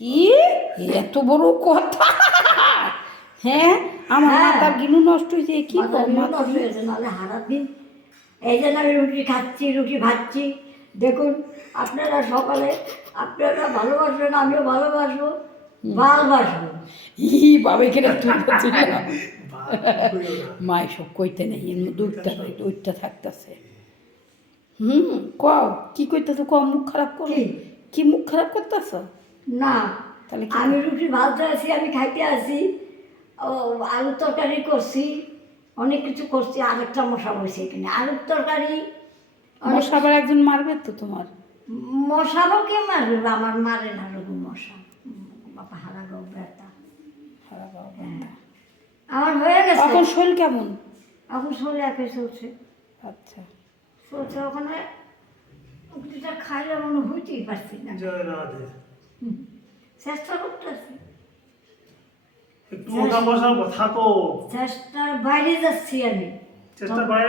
কি এত বড় কথা? হ্যাঁ, আমার মাথার গিলু নষ্ট হয়েছে। কি নষ্ট হয়েছে, নাহলে হারা দিন এই যে আমি রুটি খাচ্ছি, রুটি ভাজছি। দেখুন আপনারা সকালে আপনারা ভালোবাসবেন, আমিও ভালোবাসবো, ভালোবাসবো। বাবে কেন তুলতেছিলাম মা এসব কইতে নেই, এর মধ্যে উঠটা থাকতেছে। ক কি কইতেছ? ক মুখ খারাপ করো। কি মুখ খারাপ করতেছ? না তাহলে আমি রুটি ভাজতে আছি, আমি খাইতে আছি, আলুর তরকারি করছি, অনেক কিছু করছি। আরেকটা মশা বসে এখানে আলুর তরকারি। মশা আবার একজন মারবে তো তোমার। মশারও কে মারবে? আমার মারে না রকম মশা। বাবা হারা গো ব্যথা। আমার হয়ে গেছে। এখন শরীর কেমন? এখন শরীর একই চলছে। আচ্ছা চলছে। ওখানে যেটা খাইলে মনে হইতেই পারছি না। চেষ্টা করতেছি, একটু ওঠা বসা থাকো, চেষ্টার বাইরে যাচ্ছি আমি। চেষ্টার বাইরে।